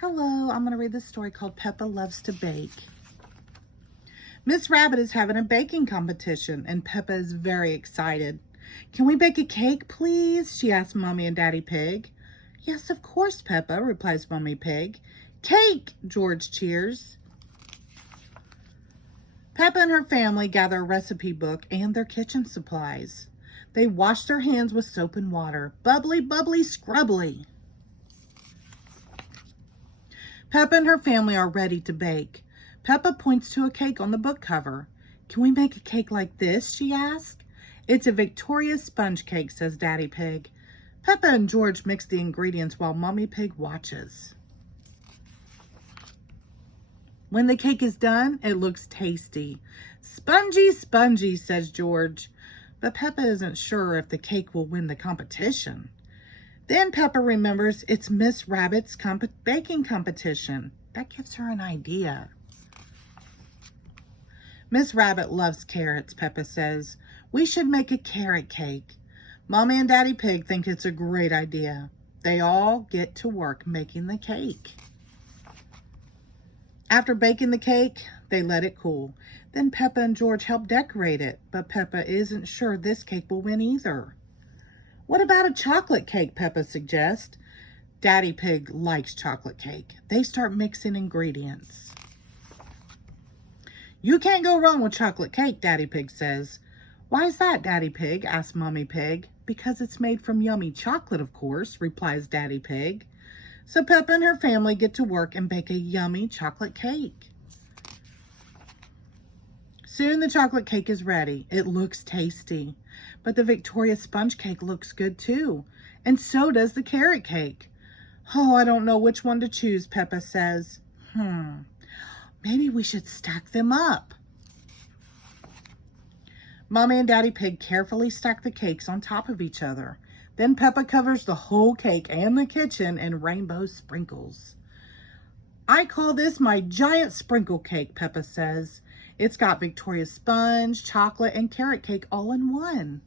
Hello, I'm going to read this story called Peppa Loves to Bake. Miss Rabbit is having a baking competition and Peppa is very excited. Can we bake a cake, please? She asks Mommy and Daddy Pig. Yes, of course, Peppa, replies Mommy Pig. Cake! George cheers. Peppa and her family gather a recipe book and their kitchen supplies. They wash their hands with soap and water. Bubbly, bubbly, scrubbly. Peppa and her family are ready to bake. Peppa points to a cake on the book cover. Can we make a cake like this? She asks. It's a Victoria's sponge cake, says Daddy Pig. Peppa and George mix the ingredients while Mommy Pig watches. When the cake is done, it looks tasty. Spongy, spongy, says George. But Peppa isn't sure if the cake will win the competition. Then Peppa remembers it's Miss Rabbit's baking competition. That gives her an idea. Miss Rabbit loves carrots, Peppa says. We should make a carrot cake. Mommy and Daddy Pig think it's a great idea. They all get to work making the cake. After baking the cake, they let it cool. Then Peppa and George help decorate it, but Peppa isn't sure this cake will win either. What about a chocolate cake, Peppa suggests. Daddy Pig likes chocolate cake. They start mixing ingredients. You can't go wrong with chocolate cake, Daddy Pig says. Why is that, Daddy Pig? Asks Mommy Pig. Because it's made from yummy chocolate, of course, replies Daddy Pig. So Peppa and her family get to work and bake a yummy chocolate cake. Soon the chocolate cake is ready. It looks tasty. But the Victoria's sponge cake looks good too. And so does the carrot cake. Oh, I don't know which one to choose, Peppa says. Maybe we should stack them up. Mommy and Daddy Pig carefully stack the cakes on top of each other. Then Peppa covers the whole cake and the kitchen in rainbow sprinkles. I call this my giant sprinkle cake, Peppa says. It's got Victoria's sponge, chocolate, and carrot cake all in one.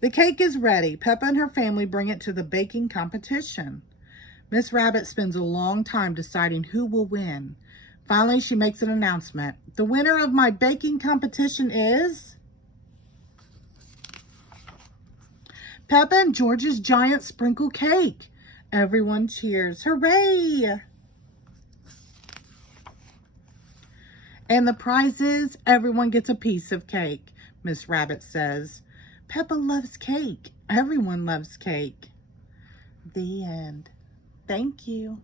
The cake is ready. Peppa and her family bring it to the baking competition. Miss Rabbit spends a long time deciding who will win. Finally, she makes an announcement. The winner of my baking competition is Peppa and George's giant sprinkle cake. Everyone cheers. Hooray! And the prize is everyone gets a piece of cake, Miss Rabbit says. Peppa loves cake. Everyone loves cake. The end. Thank you.